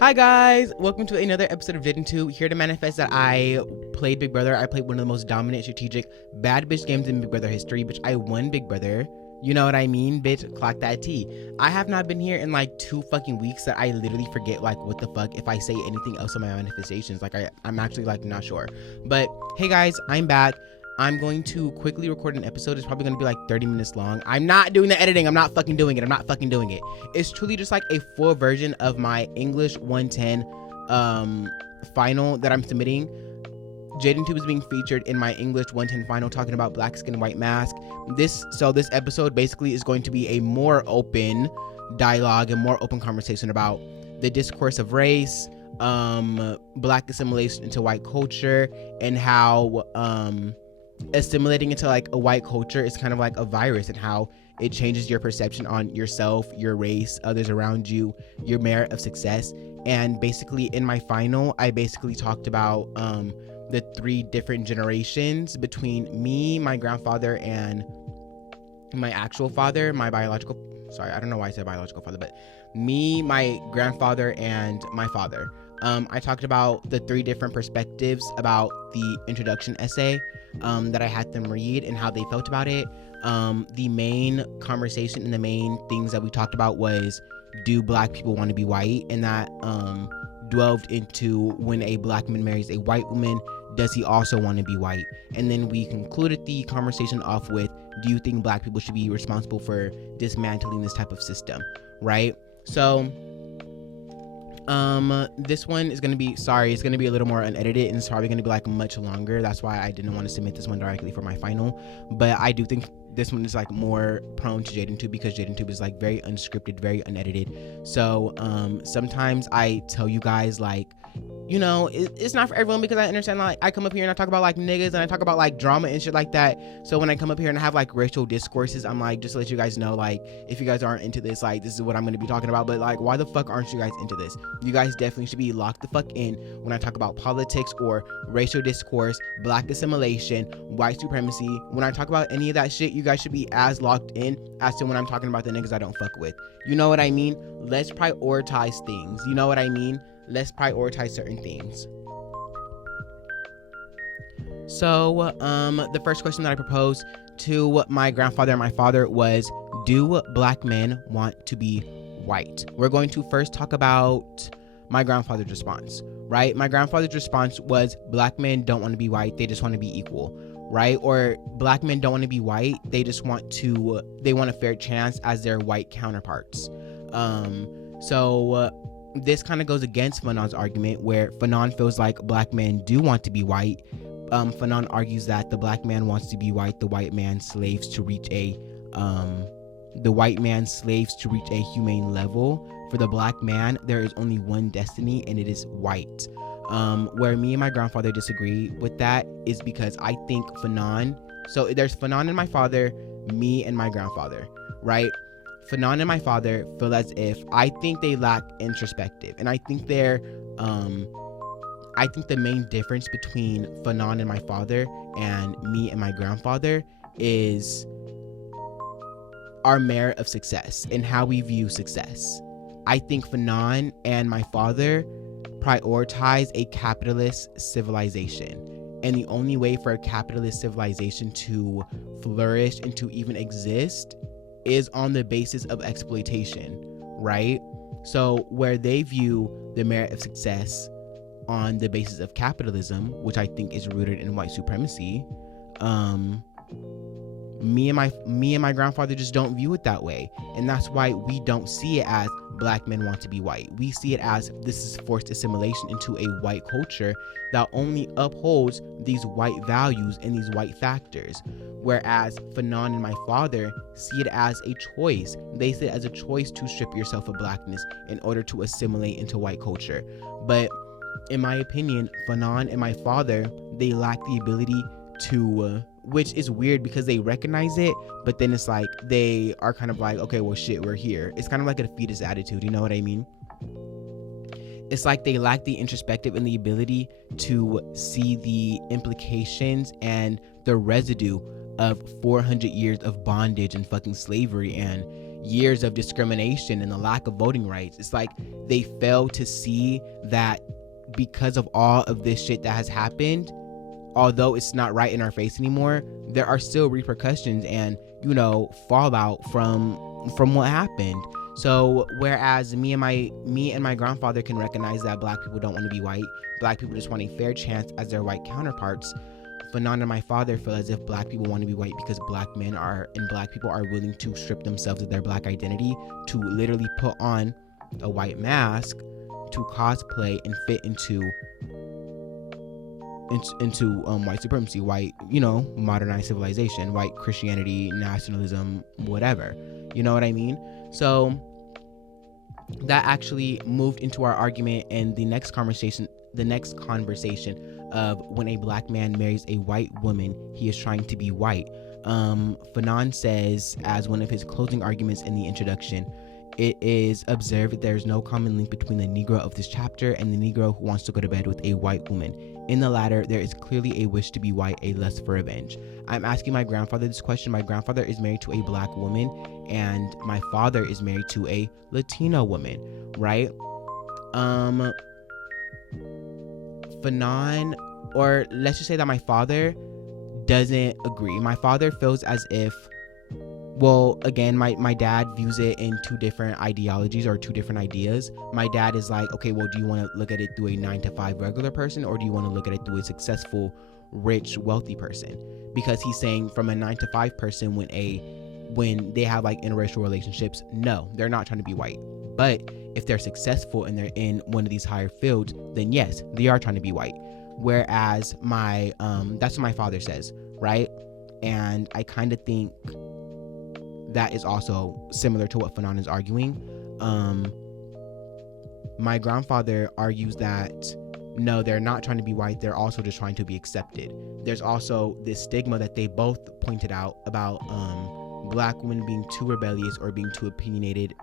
Hi guys, welcome to another episode of Jadenntube. Here to manifest that I played Big Brother. I played one of the most dominant, strategic, bad bitch games in Big Brother history. Bitch, I won Big Brother. You know what I mean, bitch? Clock that T. I have not been here in like 2 fucking weeks that I literally forget like what the fuck if I say anything else in my manifestations. Like I'm actually like not sure. But hey guys, I'm back. I'm going to quickly record an episode. It's probably going to be like 30 minutes long. I'm not doing the editing. I'm not fucking doing it. It's truly just like a full version of my English 110 final that I'm submitting. Jadenntube is being featured in my English 110 final talking about black skin, white mask. This episode basically is going to be a more open dialogue and more open conversation about the discourse of race, black assimilation into white culture, and how assimilating into like a white culture is kind of like a virus, and how it changes your perception on yourself, your race, others around you, your merit of success. And basically in my final, I basically talked about the 3 different generations between me, my grandfather, and my actual father, my biological, sorry, I don't know why I said biological father, but me, my grandfather, and my father. I talked about the 3 different perspectives about the introduction essay that I had them read and how they felt about it. The main conversation and the main things that we talked about was, do black people want to be white? And that delved into, when a black man marries a white woman, does he also want to be white? And then we concluded the conversation off with, do you think black people should be responsible for dismantling this type of system, right? So this one is going to be, it's going to be a little more unedited, and it's probably going to be like much longer. That's why I didn't want to submit this one directly for my final. But I do think this one is like more prone to Jadenntube, because Jadenntube is like very unscripted, very unedited. So sometimes I tell you guys like, you know, it's not for everyone, because I understand like I come up here and I talk about like niggas and I talk about like drama and shit like that. So when I come up here and I have like racial discourses, I'm like, just to let you guys know, like, if you guys aren't into this, like, this is what I'm going to be talking about. But like, why the fuck aren't you guys into this? You guys definitely should be locked the fuck in when I talk about politics or racial discourse, black assimilation, white supremacy. When I talk about any of that shit, you guys should be as locked in as to when I'm talking about the niggas I don't fuck with. You know what I mean? Let's prioritize things. You know what I mean? Let's prioritize certain things. So the first question that I proposed to my grandfather and my father was, do black men want to be white? We're going to first talk about my grandfather's response, right? My grandfather's response was, black men don't want to be white, they just want to be equal, right? Or black men don't want to be white, they want a fair chance as their white counterparts. This kind of goes against Fanon's argument, where Fanon feels like black men do want to be white. Fanon argues that the black man wants to be white, the white man slaves to reach a humane level. For the black man, there is only one destiny, and it is white. Where me and my grandfather disagree with that is because I think Fanon, so there's Fanon and my father, me and my grandfather, right? Fanon and my father feel as if, I think they lack introspective, and I think the main difference between Fanon and my father and me and my grandfather is our merit of success and how we view success. I think Fanon and my father prioritize a capitalist civilization, and the only way for a capitalist civilization to flourish and to even exist is on the basis of exploitation, right? So where they view the merit of success on the basis of capitalism, which I think is rooted in white supremacy, me and my grandfather just don't view it that way. And that's why we don't see it as black men want to be white. We see it as, this is forced assimilation into a white culture that only upholds these white values and these white factors. Whereas Fanon and my father see it as a choice. They see it as a choice to strip yourself of blackness in order to assimilate into white culture. But in my opinion, Fanon and my father, they lack the ability to, which is weird because they recognize it, but then it's like they are kind of like, okay, well shit, we're here. It's kind of like a defeatist attitude, you know what I mean? It's like they lack the introspective and the ability to see the implications and the residue of 400 years of bondage and fucking slavery, and years of discrimination and the lack of voting rights. It's like they fail to see that because of all of this shit that has happened, although it's not right in our face anymore, there are still repercussions and, you know, fallout from what happened. So whereas me and my grandfather can recognize that black people don't want to be white, black people just want a fair chance as their white counterparts, Fanon and my father feel as if black people want to be white because black men and black people are willing to strip themselves of their black identity, to literally put on a white mask, to cosplay and fit into white supremacy, white, you know, modernized civilization, white Christianity, nationalism, whatever. You know what I mean? So that actually moved into our argument and the next conversation of when a black man marries a white woman, he is trying to be white. Fanon says, as one of his closing arguments in the introduction, it is observed that there is no common link between the Negro of this chapter and the Negro who wants to go to bed with a white woman. In the latter, there is clearly a wish to be white, a lust for revenge. I'm asking my grandfather this question. My grandfather is married to a black woman, and my father is married to a Latino woman, right? Fanon, or let's just say that my father doesn't agree. My father feels as if, well, again, my dad views it in two different ideologies or two different ideas. My dad is like, okay, well, do you want to look at it through a 9-to-5 regular person, or do you want to look at it through a successful, rich, wealthy person? Because he's saying from a 9-to-5 person, when they have like interracial relationships, no, they're not trying to be white. But if they're successful and they're in one of these higher fields, then yes, they are trying to be white. Whereas that's what my father says, right? And I kind of think that is also similar to what Fanon is arguing. My grandfather argues that no, they're not trying to be white, they're also just trying to be accepted. There's also this stigma that they both pointed out about black women being too rebellious or being too opinionated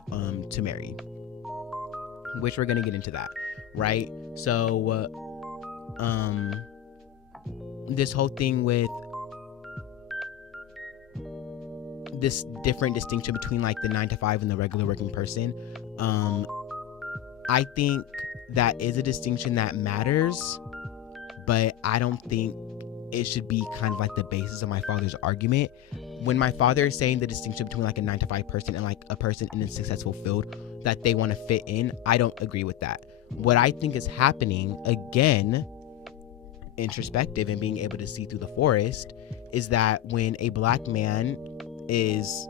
to marry, which we're gonna get into that, right? So this whole thing with this different distinction between like the 9-to-5 and the regular working person, I think that is a distinction that matters, but I don't think it should be kind of like the basis of my father's argument. When my father is saying the distinction between like a 9-to-5 person and like a person in a successful field that they want to fit in, I don't agree with that. What I think is happening, again, introspective and being able to see through the forest, is that when a black man is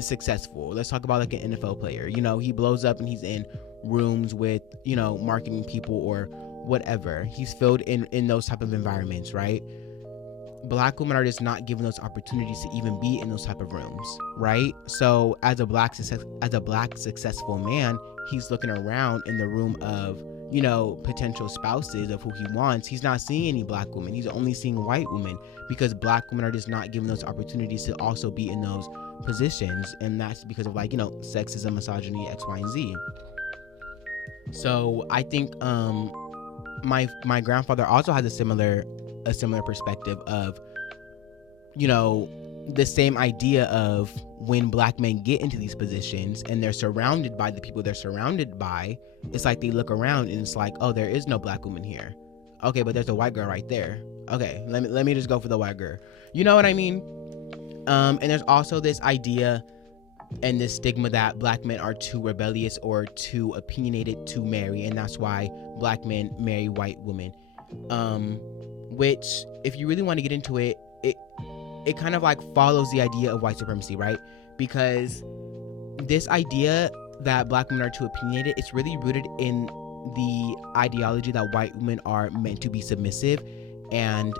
successful, let's talk about like an NFL player, you know, he blows up and he's in rooms with, you know, marketing people or whatever, he's filled in those type of environments, right? Black women are just not given those opportunities to even be in those type of rooms, right? So as a black successful man, he's looking around in the room of, you know, potential spouses of who he wants. He's not seeing any black women. He's only seeing white women, because black women are just not given those opportunities to also be in those positions. And that's because of, like, you know, sexism, misogyny, X, Y, and Z. So I think my grandfather also has a similar perspective of, you know, the same idea of when black men get into these positions and they're surrounded by the people they're surrounded by, it's like they look around and it's like, oh, there is no black woman here. Okay, but there's a white girl right there. Okay, let me just go for the white girl. You know what I mean? And there's also this idea and this stigma that black men are too rebellious or too opinionated to marry, and that's why black men marry white women. Which, if you really want to get into it, it kind of like follows the idea of white supremacy, right? Because this idea that black women are too opinionated, it's really rooted in the ideology that white women are meant to be submissive, and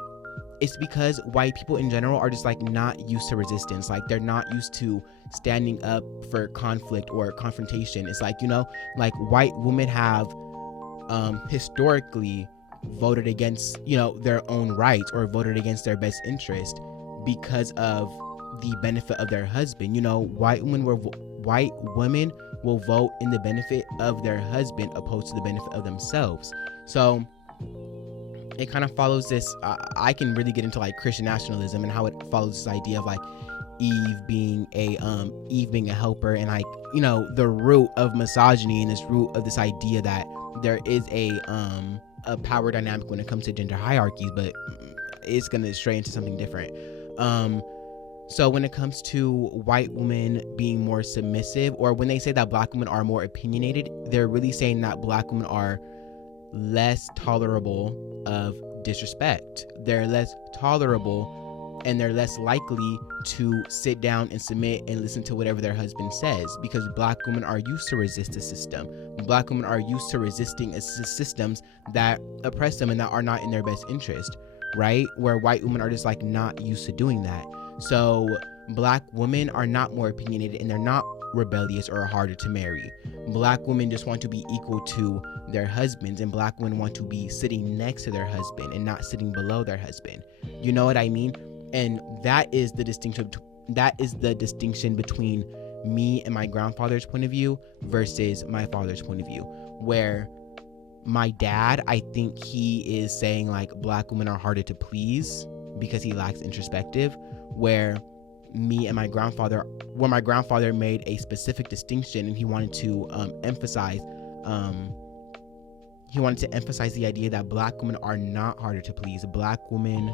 it's because white people in general are just like not used to resistance. Like, they're not used to standing up for conflict or confrontation. It's like, you know, like white women have historically voted against, you know, their own rights or voted against their best interest because of the benefit of their husband. You know, white women will vote in the benefit of their husband opposed to the benefit of themselves. So it kind of follows this, I can really get into like Christian nationalism and how it follows this idea of like, Eve being a helper, and like, you know, the root of misogyny and this root of this idea that there is a power dynamic when it comes to gender hierarchies, but it's gonna stray into something different. So when it comes to white women being more submissive, or when they say that black women are more opinionated, they're really saying that black women are less tolerable of disrespect. They're less tolerable, and they're less likely to sit down and submit and listen to whatever their husband says, because black women are used to resist the system. Black women are used to resisting systems that oppress them and that are not in their best interest, right? Where white women are just like not used to doing that. So black women are not more opinionated, and they're not rebellious or harder to marry. Black women just want to be equal to their husbands, and black women want to be sitting next to their husband and not sitting below their husband. You know what I mean? And that is the distinction. That is the distinction between me and my grandfather's point of view versus my father's point of view. Where my dad, I think he is saying like black women are harder to please because he lacks introspective. Where me and my grandfather made a specific distinction, and he wanted to emphasize the idea that black women are not harder to please. Black women,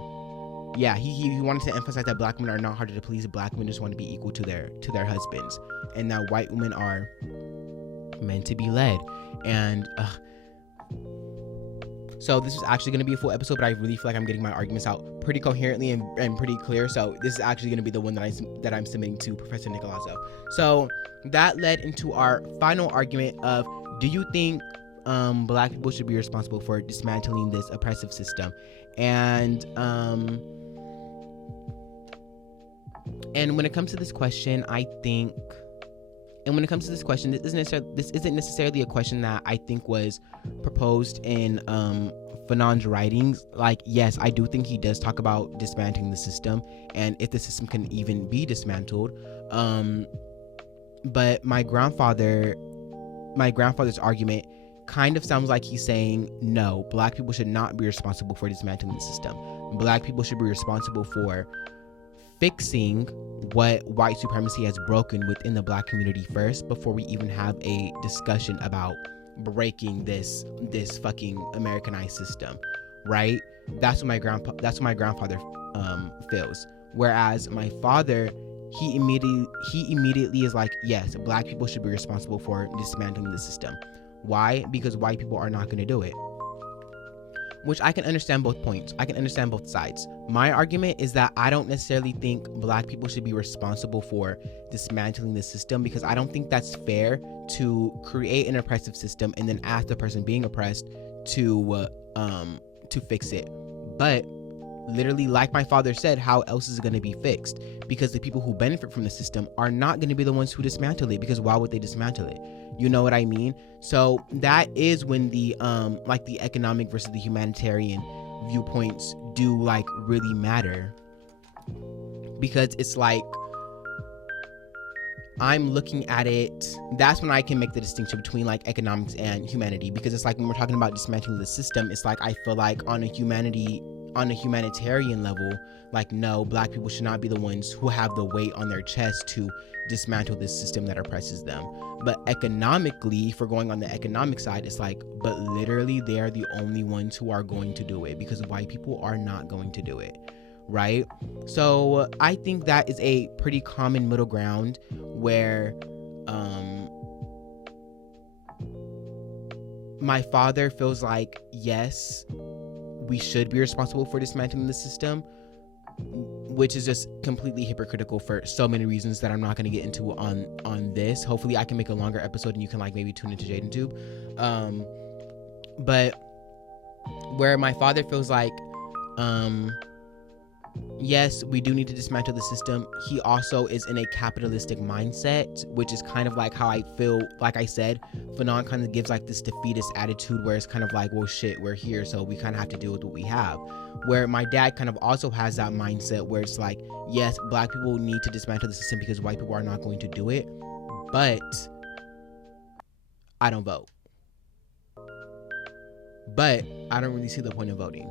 yeah, he wanted to emphasize that black women are not harder to please. Black women just want to be equal to their husbands, and that white women are meant to be led. And so this is actually going to be a full episode, but I really feel like I'm getting my arguments out pretty coherently and pretty clear. So this is actually going to be the one that I'm submitting to Professor Niccolazzo. So that led into our final argument of, do you think black people should be responsible for dismantling this oppressive system? And when it comes to this question, this isn't necessarily a question that I think was proposed in Fanon's writings. Like, yes, I do think he does talk about dismantling the system, and if the system can even be dismantled. But my grandfather's argument kind of sounds like he's saying, no, black people should not be responsible for dismantling the system. Black people should be responsible for fixing what white supremacy has broken within the black community first, before we even have a discussion about breaking this fucking Americanized system, right? That's what my grandfather feels. Whereas my father, he immediately is like, yes, black people should be responsible for dismantling the system. Why? Because white people are not going to do it. Which I can understand both points. I can understand both sides. My argument is that I don't necessarily think black people should be responsible for dismantling the system, because I don't think that's fair to create an oppressive system and then ask the person being oppressed to fix it. But literally, like my father said, how else is it going to be fixed? Because the people who benefit from the system are not going to be the ones who dismantle it, because why would they dismantle it? You know what I mean? So that is when the like the economic versus the humanitarian viewpoints do like really matter, because it's like I'm looking at it, that's when I can make the distinction between like economics and humanity. Because it's like when we're talking about dismantling the system, it's like I feel like on a humanitarian level, like, no, black people should not be the ones who have the weight on their chest to dismantle this system that oppresses them. But economically, if we're going on the economic side, it's like, but literally they are the only ones who are going to do it, because white people are not going to do it, right? So I think that is a pretty common middle ground where my father feels like, yes, we should be responsible for dismantling the system, which is just completely hypocritical for so many reasons that I'm not going to get into on this. Hopefully I can make a longer episode and you can like maybe tune into Jadenntube. But where my father feels like, yes, we do need to dismantle the system, he also is in a capitalistic mindset, which is kind of like how I feel. Like I said, Fanon kind of gives like this defeatist attitude where it's kind of like, well, shit, we're here, so we kind of have to deal with what we have. Where my dad kind of also has that mindset where it's like, yes, black people need to dismantle the system because white people are not going to do it, but I don't vote. But I don't really see the point of voting.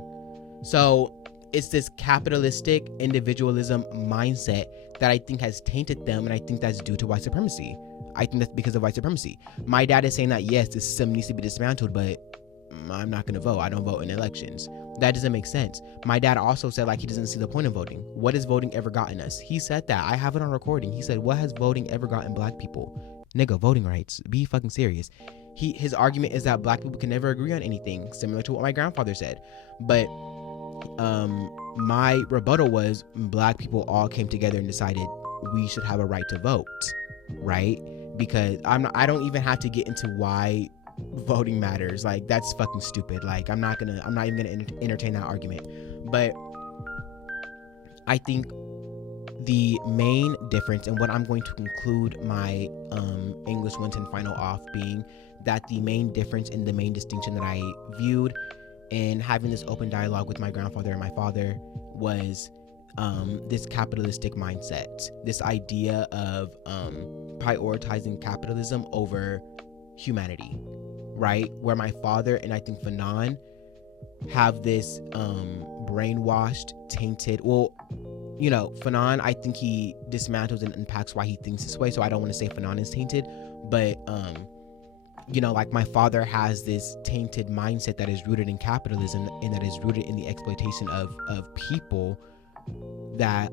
So it's this capitalistic individualism mindset that I think has tainted them, and I think that's due to white supremacy. I think that's because of white supremacy. My dad is saying that, yes, the system needs to be dismantled, but I'm not going to vote. I don't vote in elections. That doesn't make sense. My dad also said, like, he doesn't see the point of voting. What has voting ever gotten us? He said that. I have it on recording. He said, what has voting ever gotten black people? Nigga, voting rights. Be fucking serious. His argument is that black people can never agree on anything, similar to what my grandfather said. But my rebuttal was, black people all came together and decided we should have a right to vote, right? Because I don't even have to get into why voting matters. Like, that's fucking stupid. Like, I'm not even gonna entertain that argument. But I think the main difference, and what I'm going to conclude my English 110 final off being, that the main difference and the main distinction that I viewed in having this open dialogue with my grandfather and my father was this capitalistic mindset, this idea of prioritizing capitalism over humanity, right? Where my father and I think Fanon have this brainwashed, tainted, well, you know, Fanon, I think he dismantles and unpacks why he thinks this way, so I don't want to say Fanon is tainted, but you know, like, my father has this tainted mindset that is rooted in capitalism and that is rooted in the exploitation of people that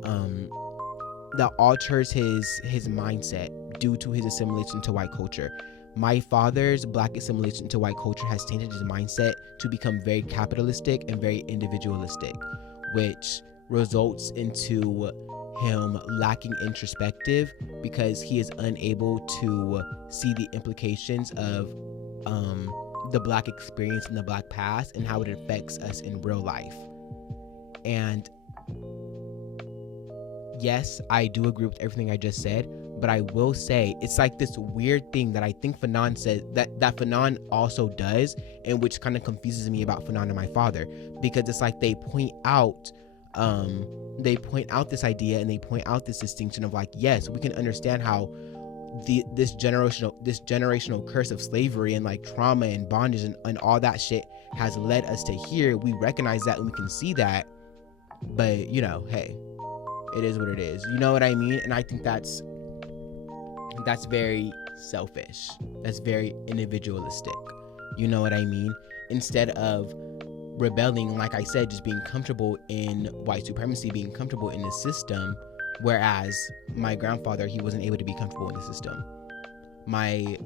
alters his mindset due to his assimilation to white culture. My father's black assimilation to white culture has tainted his mindset to become very capitalistic and very individualistic, which results into him lacking introspective because he is unable to see the implications of the black experience in the black past and how it affects us in real life. And yes, I do agree with everything I just said, but I will say it's like this weird thing that I think Fanon said that Fanon also does, and which kind of confuses me about Fanon and my father, because it's like they point out this idea and they point out this distinction of, like, yes, we can understand how this generational curse of slavery and, like, trauma and bondage and all that shit has led us to here. We recognize that and we can see that, but, you know, hey, it is what it is. You know what I mean? And I think that's very selfish. That's very individualistic. You know what I mean? Instead of rebelling, like I said, just being comfortable in white supremacy, being comfortable in the system, whereas my grandfather, he wasn't able to be comfortable in the system. My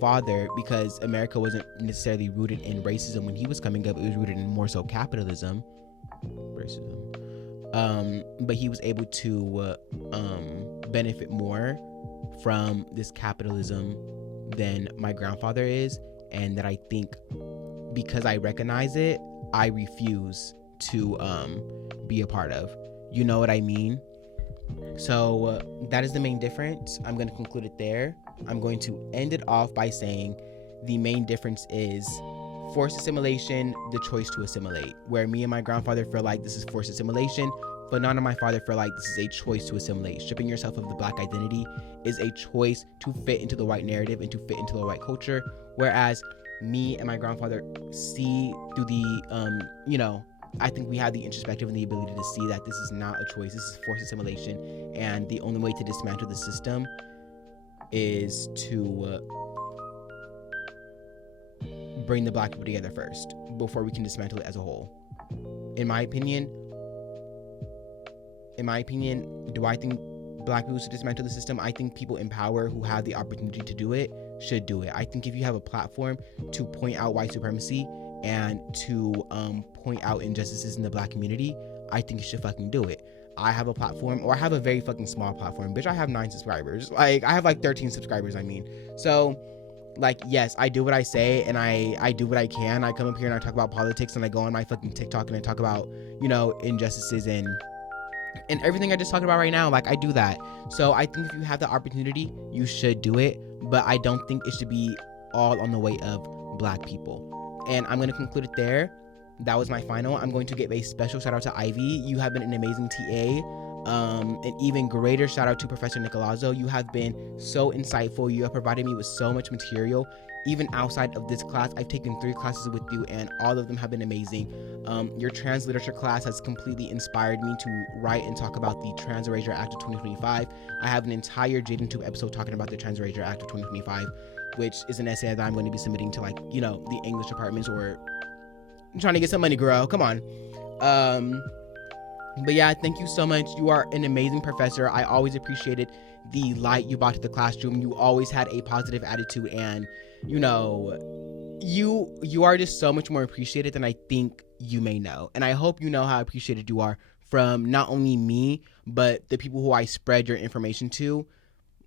father, because America wasn't necessarily rooted in racism when he was coming up, it was rooted in more so racism, but he was able to benefit more from this capitalism than my grandfather is, and that I think, because I recognize it, I refuse to be a part of. You know what I mean? So that is the main difference. I'm going to conclude it there. I'm going to end it off by saying the main difference is forced assimilation, the choice to assimilate. Where me and my grandfather feel like this is forced assimilation, but none of my father feel like this is a choice to assimilate. Stripping yourself of the black identity is a choice to fit into the white narrative and to fit into the white culture. Whereas me and my grandfather see through the, you know, I think we have the introspective and the ability to see that this is not a choice. This is forced assimilation. And the only way to dismantle the system is to bring the black people together first before we can dismantle it as a whole. In my opinion, do I think black people should dismantle the system? I think people in power who have the opportunity to do it should do it. I think if you have a platform to point out white supremacy and to point out injustices in the black community, I think you should fucking do it. I have a platform, or I have a very fucking small platform. Bitch, I have 9 subscribers. Like, I have like 13 subscribers, I mean. So, like, yes, I do what I say, and I do what I can. I come up here and I talk about politics, and I go on my fucking TikTok and I talk about, you know, injustices and everything I just talked about right now. Like, I do that. So I think if you have the opportunity, you should do it, but I don't think it should be all on the way of black people. And I'm going to conclude it there. That was my final. I'm going to give a special shout out to Ivy. You have been an amazing TA. An even greater shout out to Professor Niccolazzo. You have been so insightful. You have provided me with so much material even outside of this class, I've taken 3 classes with you, and all of them have been amazing. Your trans literature class has completely inspired me to write and talk about the Trans Erasure Act of 2025. I have an entire Jadenntube episode talking about the Trans Erasure Act of 2025, which is an essay that I'm going to be submitting to, like, you know, the English departments, or I'm trying to get some money, girl. Come on. But yeah, thank you so much. You are an amazing professor. I always appreciated the light you brought to the classroom. You always had a positive attitude, and you know, you are just so much more appreciated than I think you may know. And I hope you know how appreciated you are from not only me, but the people who I spread your information to.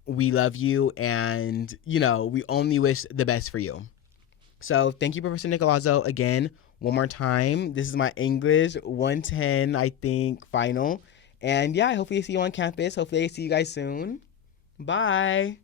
We love you, and you know, we only wish the best for you. So thank you, Professor Niccolazzo, again, one more time. This is my English 110, I think, final. And yeah, hopefully I see you on campus. Hopefully I see you guys soon. Bye.